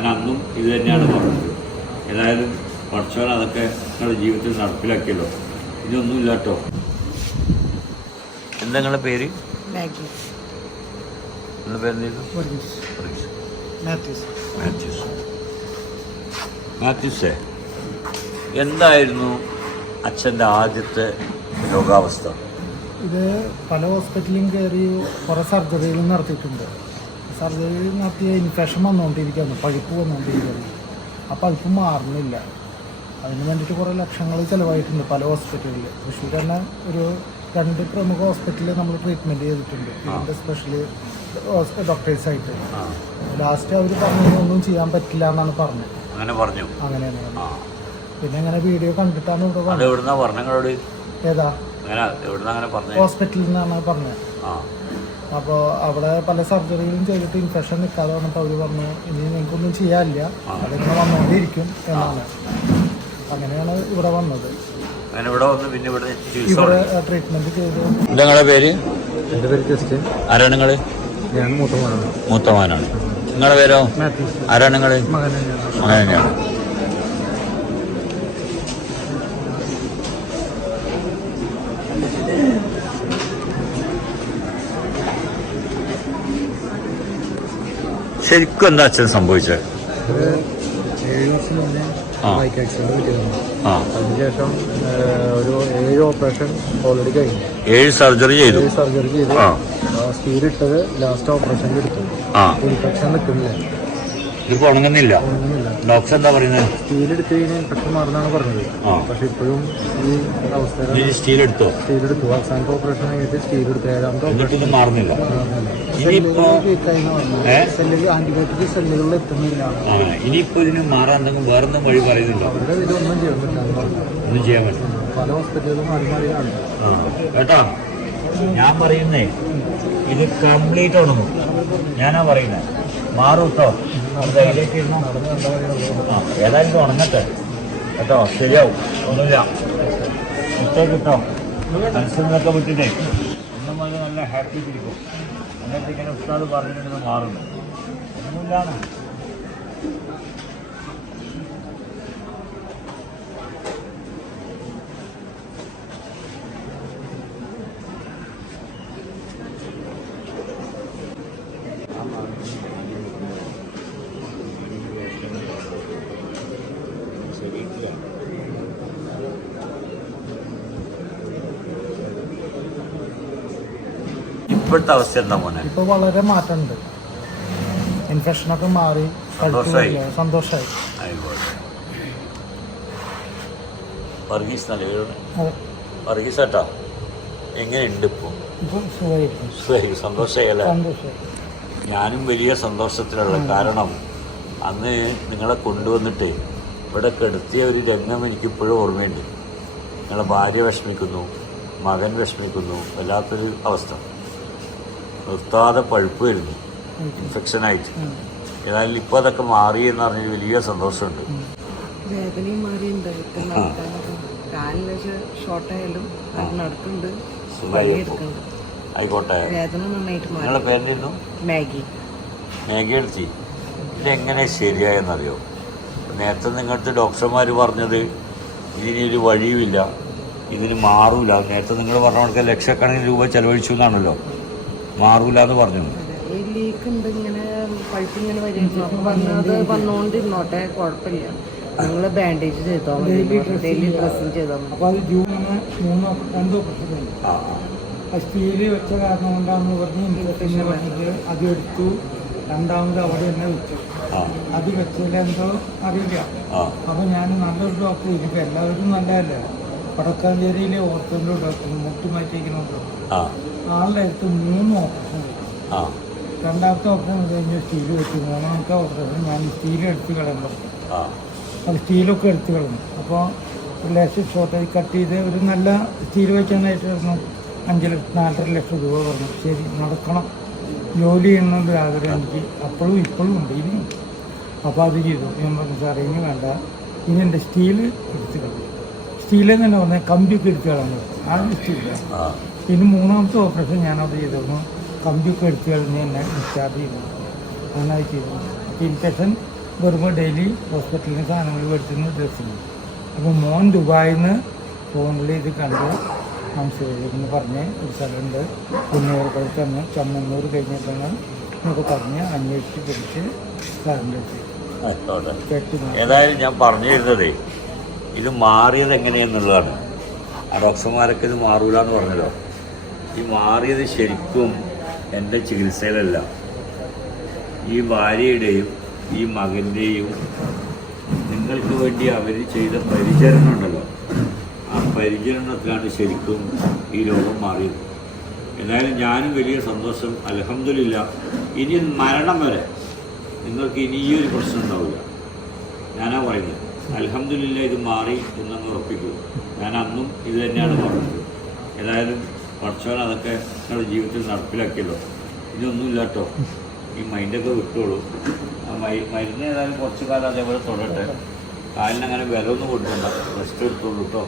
ഞാൻ അന്നും ഇത് തന്നെയാണ് പറഞ്ഞത്. ഏതായാലും പഠിച്ചവൻ അതൊക്കെ നിങ്ങളുടെ ജീവിതത്തിൽ നടപ്പിലാക്കിയല്ലോ. ഇതൊന്നുമില്ല കേട്ടോ. എന്താ നിങ്ങളുടെ പേര്? മാത്യൂസേ എന്തായിരുന്നു അച്ഛന്റെ ആദ്യത്തെ രോഗാവസ്ഥ? ഇത് പല ഹോസ്പിറ്റലിലും കയറി കുറേ സർജറികളും നടത്തിയിട്ടുണ്ട്. സർജറി നടത്തിയ ഇൻഫെക്ഷൻ വന്നുകൊണ്ടിരിക്കുകയാണ് പഴുപ്പ് വന്നുകൊണ്ടിരിക്കുകയാണ് അപ്പോൾ അല്പം മാറുന്നില്ല. അതിന് വേണ്ടിയിട്ട് കുറേ ലക്ഷങ്ങൾ ചിലവായിട്ടുണ്ട് പല ഹോസ്പിറ്റലിൽ തൃശ്ശൂർ തന്നെ ഒരു രണ്ട് പ്രമുഖ ഹോസ്പിറ്റലിൽ നമ്മൾ ട്രീറ്റ്മെന്റ് ചെയ്തിട്ടുണ്ട്. ഇതിന്റെ സ്പെഷ്യൽ ഡോക്ടേഴ്സായിട്ട് ലാസ്റ്റ് അവർ പറഞ്ഞു ഒന്നും ചെയ്യാൻ പറ്റില്ല എന്നാണ് പറഞ്ഞത്. അങ്ങനെ പറഞ്ഞു. അങ്ങനെയാണ് പിന്നെ അങ്ങനെ വീഡിയോ കണ്ടിട്ടാണ് ഇവിടെ പറഞ്ഞത്? ഏതാ? ഹോസ്പിറ്റലിൽ നിന്നാണ് പറഞ്ഞത്? അപ്പോൾ അവിടെ പല സർജറികളും ചെയ്തിട്ട് ഇൻഫെക്ഷൻ നിൽക്കാതെ വന്നപ്പോൾ അവർ പറഞ്ഞു ഇനി നിങ്ങൾക്കൊന്നും ചെയ്യാനില്ല. അതിങ്ങനെ വന്നുകൊണ്ടിരിക്കും എന്നാണ്. അങ്ങനെയാണ് ഇവിടെ വന്നത്. ഇവിടെ വന്ന് പിന്നെ ഇവിടെ ചികിത്സ ഇവിടെ ട്രീറ്റ്മെന്റ് ചെയ്തു. നിങ്ങളുടെ പേര്? എന്റെ പേര് ക്രിസ്ത്യൻ ആരാണ് നിങ്ങൾ ഞാൻ മൂത്തമാനാണ് മൂത്തമാനാണ് നിങ്ങളുടെ പേരോ? ആരാണ് നിങ്ങൾ? മകൻ ശരിക്കും എന്താ അച്ഛൻ സംഭവിച്ചത്. ബൈക്ക് ആക്സിഡന്റ് പറ്റിയതാണ് അതിനുശേഷം ഒരു ഏഴ് ഓപ്പറേഷൻ ഓൾറെഡി കഴിഞ്ഞു ഏഴ് സർജറി ചെയ്തു സർജറി ചെയ്തു ഇട്ടത് ലാസ്റ്റ് ഓപ്പറേഷൻ എടുത്തു ആ ഇൻഫെക്ഷൻ നിൽക്കുന്നില്ല ഇതിപ്പോ ഉണങ്ങുന്നില്ല. ഡോക്ടർ എന്താ പറയുന്നത്? സ്റ്റീൽ കഴിഞ്ഞാൽ മാറുന്നതാണ് പറഞ്ഞത്. പക്ഷെ ഇപ്പോഴും ഈ എടുത്തു അവസാനത്തെ ഓപ്പറേഷൻ കഴിഞ്ഞിട്ട് ഏഴാമത്തെ മാറുന്നില്ല. ഇനിയിപ്പോ ആന്റിബയോട്ടിക് സെല്ലുകളിൽ എത്തുന്നില്ല. ഇനിയിപ്പോ ഇതിന് മാറാൻ എന്തെങ്കിലും വേറൊന്നും വഴി പറയുന്നുണ്ടോ? അവരുടെ ഇതൊന്നും ചെയ്യാൻ പറ്റില്ല ഒന്നും ചെയ്യാൻ പറ്റില്ല. പല ഹോസ്പിറ്റലുകളും മാറി മാറി കേട്ടോ? ഞാൻ പറയുന്നേ ഇത് കംപ്ലീറ്റ് ഉണങ്ങും ഞാനാ പറയുന്നത് മാറും കേട്ടോ ഏതായാലും ഉണങ്ങട്ടെ. കേട്ടോ ശരിയാവും. ഒന്നുമില്ല. ഇട്ടേക്ക് കേട്ടോ? മനസ്സിലൊക്കെ വിട്ടിട്ടേ. ഒന്നും മുതൽ നല്ല ഹാപ്പി ഇരിക്കും. എന്നിട്ട് ഇങ്ങനെ ഉസ്താദ് പറഞ്ഞിട്ടുണ്ടെന്ന് മാറുന്നു. ഒന്നുമില്ലാണ് ഇപ്പോഴത്തെ അവസ്ഥ എന്താ മോനെ? ഇപ്പൊ വളരെ മാറ്റമുണ്ട്. ഇൻഫെക്ഷനൊക്കെ മാറി. സന്തോഷമായി ആയിക്കോട്ടെ. വർഗീസ് നല്ല അതെ വർഗീസ് ഏട്ടാ എങ്ങനെയുണ്ട് ഇപ്പോൾ ഇപ്പൊ സുഖമായിരിക്കും സന്തോഷമായല്ലേ ഞാനും വലിയ സന്തോഷത്തിലുള്ള കാരണം അന്ന് നിങ്ങളെ കൊണ്ടുവന്നിട്ട് ഇവിടെ കെടുത്തിയ ഒരു രംഗം എനിക്കിപ്പോഴും ഓർമ്മയുണ്ട്. നിങ്ങളെ ഭാര്യ വിഷമിക്കുന്നു മകൻ വിഷമിക്കുന്നു വല്ലാത്തൊരു അവസ്ഥ. നിർത്താതെ പഴുപ്പ് വരുന്നു. ഇൻഫെക്ഷൻ ആയിട്ട്. ഏതായാലും ഇപ്പോൾ അതൊക്കെ മാറി എന്ന് പറഞ്ഞ വലിയ സന്തോഷമുണ്ട്. വേദനയും മാറിയുണ്ട് ഇപ്പം നടക്കാനൊക്കെ. കാലിന് ഷോർട്ടായാലും അത് നടക്കുന്നുണ്ട്. ആയിക്കോട്ടെ. വേദന നന്നായിട്ട് മാറി. നിങ്ങളെ പേരെന്തായിരുന്നു മാഗി. മേഘയെടുത്തി ഇതെങ്ങനെ ശരിയായെന്നറിയോ? നേരത്തെ നിങ്ങളുടെ ഡോക്ടർമാർ പറഞ്ഞത് ഇതിനൊരു വഴിയുമില്ല. ഇതിന് മാറൂല. നേരത്തെ നിങ്ങൾ പറഞ്ഞ കണക്ക് ലക്ഷക്കണക്കിന് രൂപ ചെലവഴിച്ചു എന്നാണല്ലോ. മാറൂല എന്ന് പറഞ്ഞു ലീക്ക് ഉണ്ട് ഇങ്ങനെ പഴുപ്പ് ഇങ്ങനെ വരുന്നു അപ്പൊ വന്നത് വന്നുകൊണ്ടിരുന്നോട്ടെ കുഴപ്പമില്ല നിങ്ങൾ ബാൻഡേജ് ചെയ്തോ ഡെയിലി ഡ്രസ്സിങ് ചെയ്തോ. മതി അപ്പൊ അത് ജൂണിന് മൂന്ന് രണ്ടോ സ്റ്റീൽ വെച്ച കാരണം കൊണ്ടാണ് പറഞ്ഞ് ഇൻഫെക്ഷൻ പറഞ്ഞത് അത് എടുത്തു. രണ്ടാമത് അവിടെ തന്നെ വെച്ചു ആ. അത് എന്തോ അറിയില്ല. ആ. അപ്പോൾ ഞാൻ നല്ലൊരു ഡോക്ടർ ഇരിക്കും എല്ലാവരും നല്ലതല്ലേ? വടക്കാഞ്ചേരിയിലെ ഓർത്തോന്റെ ഡോക്ടർ മുട്ടുമാറ്റിയിരിക്കുന്ന ഡോക്ടർ ആ. ആളുടെ അടുത്ത് മൂന്ന് ഓപ്പറേഷൻ. ആ. രണ്ടാമത്തെ ഓപ്പറേഷൻ കഴിഞ്ഞ് സ്റ്റീൽ വെച്ചു മൂന്നാമത്തെ ഓപ്പറേഷൻ ഞാൻ സ്റ്റീൽ എടുത്ത് ആ. അത് സ്റ്റീലൊക്കെ എടുത്ത് കളഞ്ഞു. അപ്പോൾ ലേശം ഷോർട്ടായി കട്ട് ചെയ്ത് ഒരു നല്ല സ്റ്റീൽ വെക്കാനായിട്ടായിരുന്നു അഞ്ച് ലക്ഷം നാലര ലക്ഷം രൂപ പറഞ്ഞു. ശരി നടക്കണം. ജോലി ചെയ്യണമെന്നൊരു ആഗ്രഹം എനിക്ക് അപ്പോഴും ഇപ്പോഴും ഉണ്ട്. ഇനിയും അപ്പോൾ അത് ചെയ്തു. ഞാൻ പറഞ്ഞു സാറേ ഇനി വേണ്ട. ഇനി എന്റെ സ്റ്റീൽ എടുത്ത് കളഞ്ഞു സ്റ്റീലിൽ തന്നെ പറഞ്ഞാൽ കമ്പിയൊക്കെ എടുത്ത് കളഞ്ഞു. ആ സ്റ്റീല. ആ. പിന്നെ മൂന്നാമത്തെ ഓപ്പറേഷൻ ഞാനത് ചെയ്തിരുന്നു. കമ്പിയൊക്കെ എടുത്തു കളഞ്ഞ് എന്നെ ഡിസ്ചാർജ് ചെയ്തു. അത് ചെയ്തു. ഇൻഫെക്ഷൻ വരുമ്പോൾ ഡെയിലി ഹോസ്പിറ്റലിൽ നിന്ന് സാധനങ്ങൾ മേടിച്ചിരുന്നു ഡ്രസ്സിന് അപ്പോൾ മോൻ ദുബായിൽ നിന്ന് ഫോണിൽ ഇത് കണ്ട് മനസ്സിലായിരുന്നു പറഞ്ഞ് ഒരു സ്ഥലമുണ്ട്. പുണ്യവർക്കടുത്ത് തന്നെ. ചമ്മന്നൂർ കഴിഞ്ഞിട്ടാണ് എന്നൊക്കെ പറഞ്ഞ് അന്വേഷിച്ച് പിടിച്ച് സാറിന്റെ ഏതായാലും ഞാൻ പറഞ്ഞു തരുന്നതേ ഇത് മാറിയത് എങ്ങനെയെന്നുള്ളതാണ്. ആ ഡോക്ടർമാരൊക്കെ ഇത് മാറൂല എന്ന് പറഞ്ഞല്ലോ. ഈ മാറിയത് ശരിക്കും എന്റെ ചികിത്സയിലല്ല. ഈ ഭാര്യയുടെയും ഈ മകന്റെയും നിങ്ങൾക്ക് വേണ്ടി അവർ ചെയ്ത പരിചരണം ഉണ്ടല്ലോ ആ പരിചരണത്തിലാണ് ശരിക്കും ഈ രോഗം മാറിയത്. എന്തായാലും ഞാനും വലിയ സന്തോഷം അലഹമില്ല ഇനി മരണം വരെ നിങ്ങൾക്ക് ഇനി ഈ ഒരു പ്രശ്നം ഉണ്ടാവില്ല. ഞാനാ പറയുന്നത്. അലഹമില്ല ഇത് മാറി എന്നങ്ങ് ഉറപ്പിക്കൂ ഞാൻ അന്നും ഇത് തന്നെയാണ് പറഞ്ഞത്. ഏതായാലും പഠിച്ചവൻ അതൊക്കെ നിങ്ങളുടെ ജീവിതത്തിൽ നടപ്പിലാക്കിയല്ലോ. ഇതൊന്നുമില്ല കേട്ടോ ഈ മൈൻഡൊക്കെ വിട്ടോളൂ. ആ മൈ മരുന്ന് ഏതായാലും കുറച്ച് കാലം അതേപോലെ തുടരട്ടെ കാലിനങ്ങനെ വില ഒന്നും കൊടുക്കണ്ട. റെസ്റ്റ് എടുത്തോളൂ കേട്ടോ